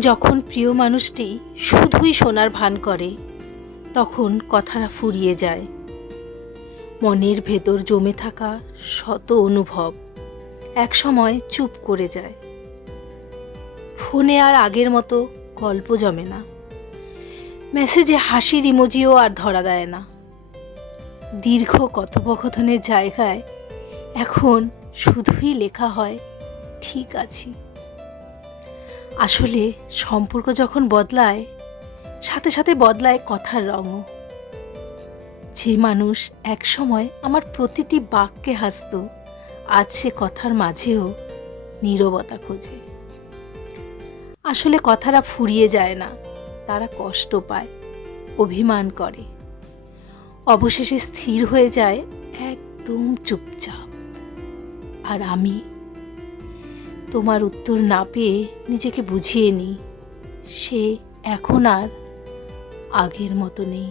যখন প্রিয় মানুষটি শুধুই শোনার ভান করে, তখন কথাটা ফুরিয়ে যায়। মনের ভেতর জমে থাকা শত অনুভব একসময় চুপ করে যায়। ফোনে আর আগের মতো গল্প জমে না, মেসেজে হাসির ইমোজিও আর ধরা দেয় না। দীর্ঘ কথোপকথনের জায়গায় এখন শুধুই লেখা হয় ঠিক আছি। আসলে সম্পর্ক যখন বদলায়, সাথে সাথে বদলায় কথার রঙও। যে মানুষ একসময় আমার প্রতিটি বাক্যে হাসত, আজ সে কথার মাঝেও নীরবতা খোঁজে। আসলে কথাটা ফুরিয়ে যায় না, তারা কষ্ট পায়, অভিমান করে, অবশেষে স্থির হয়ে যায় একদম চুপচাপ। আর আমি তোমার উত্তর না পেয়ে নিজেকে বুঝিয়ে নিই, সে এখন আর আগের মতো নেই।